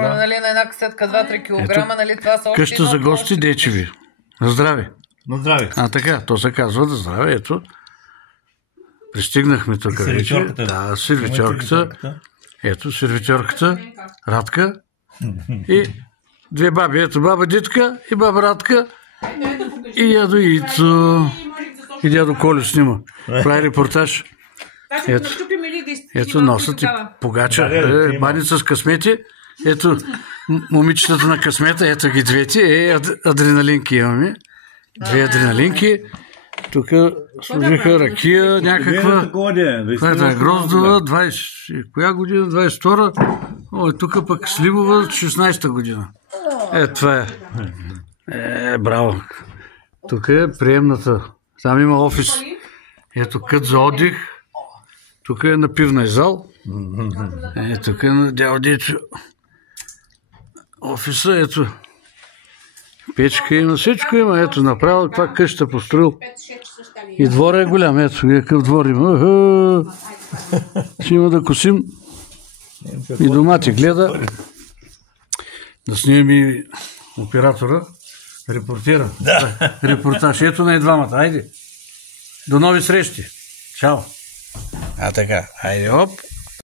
нали, на една касетка 2-3 кг, нали, това са още... Къща за гости Дечеви. На здраве. На здраве. Така, то се казва да здраве, ето. Пристигнахме тук вече. Да, сервитьорката. Ето, сервитьорката, Радка и две баби. Ето, баба Дитка и баба Радка и дядо Ицо. И дядо Колю снима. Прави репортаж. Ето носят и погача. Баница с късмети. Ето, момичетата на късмета. Ето ги двете. Адреналинки имаме. Две адреналинки. Тук служиха ракия някаква. Това е Гроздова, 20... Коя година? 22-а. Тук пък Сливова, 16-та година. Това е. Браво. Тук е приемната. Там има офис. Ето кът за отдих. Тук е напивна зал. Тук е на дядо Дечо. Офиса, ето. Печка има, всичко има. Ето, направо това къща построил. И двора е голям. Ето, какъв двор има. Ще има да косим. И домати гледа. Да снимем и оператора. Репортира. Репортаж. Ето на и двамата. Айде. До нови срещи. Чао. Така. Айде, оп.